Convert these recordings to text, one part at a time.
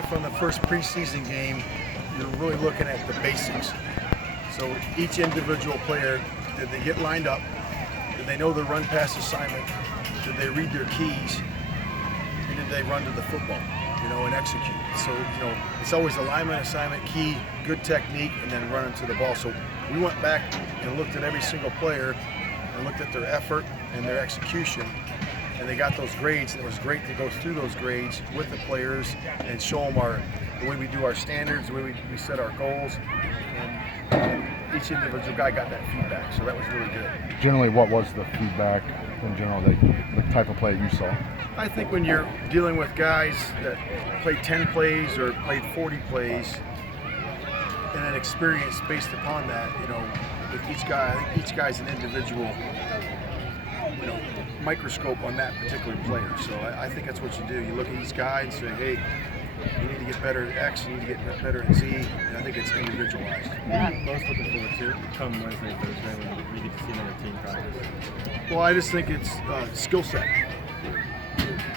away from the first preseason game, you're really looking at the basics. So each individual player, did they get lined up? Did they know the run pass assignment? Did they read their keys? And did they run to the football, and execute? So, it's always alignment, assignment, key, good technique, and then running to the ball. So we went back and looked at every single player and looked at their effort and their execution, and they got those grades. And it was great to go through those grades with the players and show them the way we do our standards, the way we set our goals, and each individual guy got that feedback, so that was really good. Generally, what was the feedback in general, the type of play you saw? I think when you're dealing with guys that played 10 plays or played 40 plays, and then experience based upon that, with each guy, I think each guy's an individual, microscope on that particular player. So I think that's what you do. You look at each guy and say, hey, you need to get better at X, you need to get better at Z, and I think it's individualized. Most looking forward to come Wednesday, Thursday when we get to see another team practice. Well, I just think it's skill set,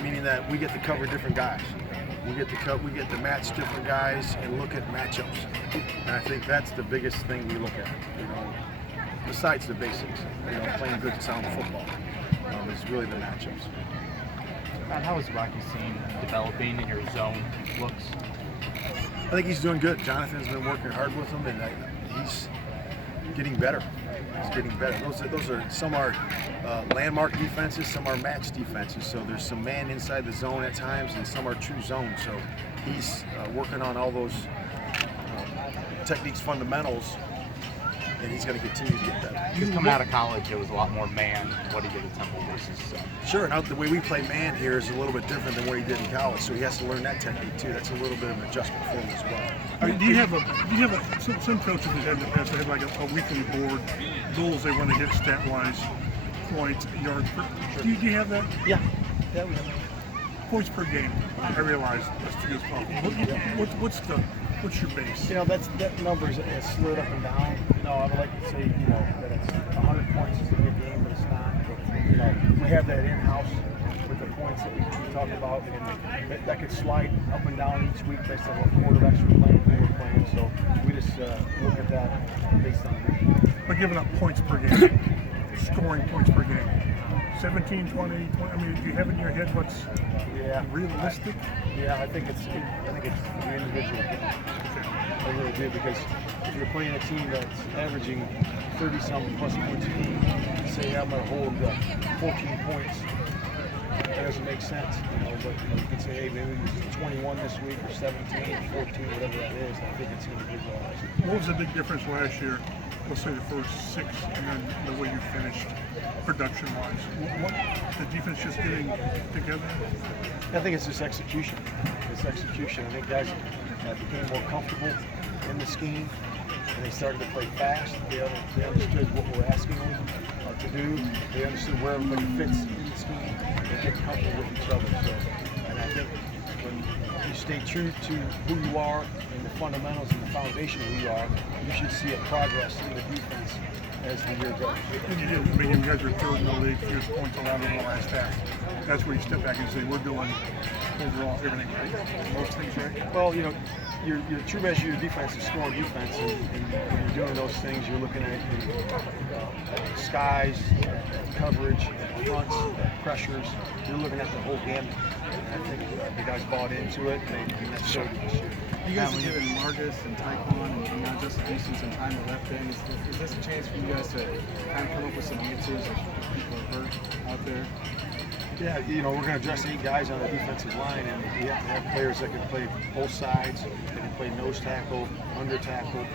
meaning that we get to cover different guys. We get to match different guys and look at matchups, and I think that's the biggest thing we look at. Besides the basics, playing good sound football is really the matchups. How is Rocky Scene developing in your zone looks? I think he's doing good. Jonathan's been working hard with him, and he's getting better. He's getting better. Those are some are landmark defenses, some are match defenses. So there's some man inside the zone at times, and some are true zone. So he's working on all those techniques, fundamentals, and he's going to continue to get better. Because coming out of college, it was a lot more man, what he did at Temple versus. Sure, now the way we play man here is a little bit different than what he did in college, so he has to learn that technique too. That's a little bit of an adjustment for him as well. I mean, do you have some coaches that have in the past, they have like a weekly board, goals they want to hit stat-wise, points, yards. Do you have that? Yeah, we have. Points per game, I realize that's too good possible. What's your base? That number is slid up and down. I would like to say, that it's 100 points is a good game, but it's not. But, we have that in-house with the points that we talk about, and that could slide up and down each week based on what quarterbacks we're playing, who we're playing. So we just look at that based on it. But giving up points per game, scoring points per game, 17, 20, I mean, do you have in your head what's realistic? Yeah, I think it's the individual. I really do, because if you're playing a team that's averaging 30-some plus points a game, say I'm going to hold 14 points, that doesn't make sense. But you can say, hey, maybe it's 21 this week, or 17, 14, whatever that is. I think it's individualized. What was the big difference last year? Let's say the first 6, and then the way you finished production-wise. What the defense just getting together? I think it's just execution. It's execution. I think guys became more comfortable in the scheme, and they started to play fast. They understood what we're asking them to do. They understood where everybody fits in the scheme. They get comfortable with each other. So, and I think when you stay true to who you are and the fundamentals and the foundation of who you are, you should see a progress in the defense as the year goes. And you did. I mean, you guys are third in the league, fewest points allowed in the last half. That's where you step back and say, we're doing overall everything right. Most things right. Well, your true measure of your defense is scoring defense, and when you're doing those things, you're looking at skies, coverage, fronts, pressures. You're looking at the whole gamut. And I think the guys bought into it, and that showed it this year. You guys are giving Marcus and Tyquan and not just Houston some time to left end. Is this a chance for you guys to kind of come up with some answers if people are hurt out there? Yeah, we're going to address 8 guys on the defensive line, and we have to have players that can play both sides. They can play nose tackle, under tackle,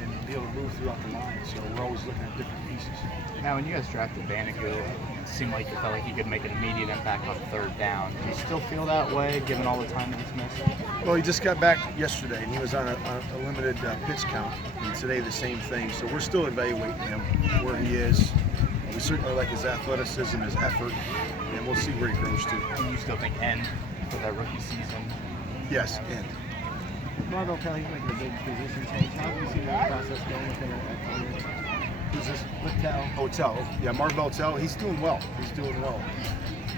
and be able to move throughout the line. So we're always looking at different pieces. Now, when you guys drafted Banniku, it seemed like you felt like he could make an immediate impact on third down. Do you still feel that way, given all the time that he's missed? Well, he just got back yesterday, and he was on a limited pitch count. And today, the same thing. So we're still evaluating him, where he is. We certainly like his athleticism, his effort, and we'll see where he grows to. Do you still think end for that rookie season? Yes, end. Marvell Kelly's making a big position change. How do you see that process going with him at college? Who's this? With Tell. Oh, Tell. Yeah, Marvell Tell. He's doing well.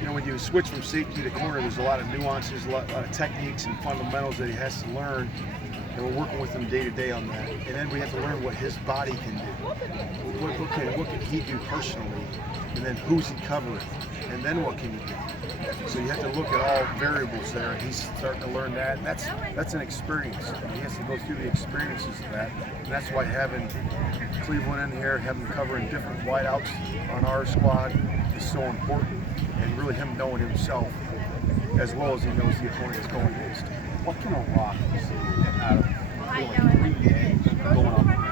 you know, when you switch from safety to corner, there's a lot of nuances, a lot of techniques and fundamentals that he has to learn. And we're working with him day to day on that. And then we have to learn what his body can do. What can he do personally? And then who's he covering? And then what can he do? So you have to look at all variables there, and he's starting to learn that. And that's an experience. He has to go through the experiences of that. And that's why having Cleveland in here, having covering different wideouts on our squad is so important. And really him knowing himself as well as he knows the opponent is going against. What can a rock see out of 3 games going up against?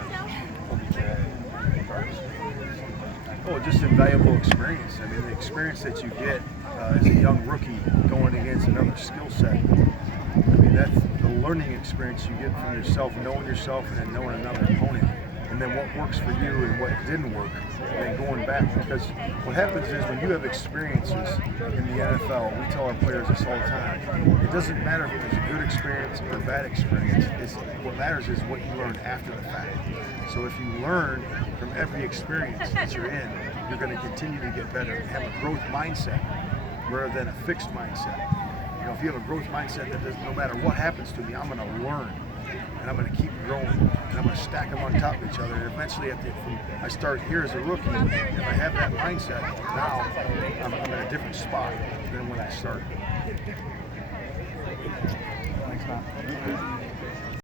Oh, just invaluable experience. I mean, the experience that you get as a young rookie going against another skill set. I mean, that's the learning experience you get from yourself, knowing yourself, and then knowing another opponent. And then what works for you and what didn't work, and then going back. Because what happens is when you have experiences in the NFL, we tell our players this all the time, it doesn't matter if it's a good experience or a bad experience. What matters is what you learn after the fact. So if you learn from every experience that you're in, you're going to continue to get better and have a growth mindset rather than a fixed mindset. You know, if you have a growth mindset that no matter what happens to me, I'm going to learn. And I'm going to keep growing, and I'm going to stack them on top of each other. And eventually, I start here as a rookie. If I have that mindset, now I'm in a different spot than when I started. Thanks, Matt.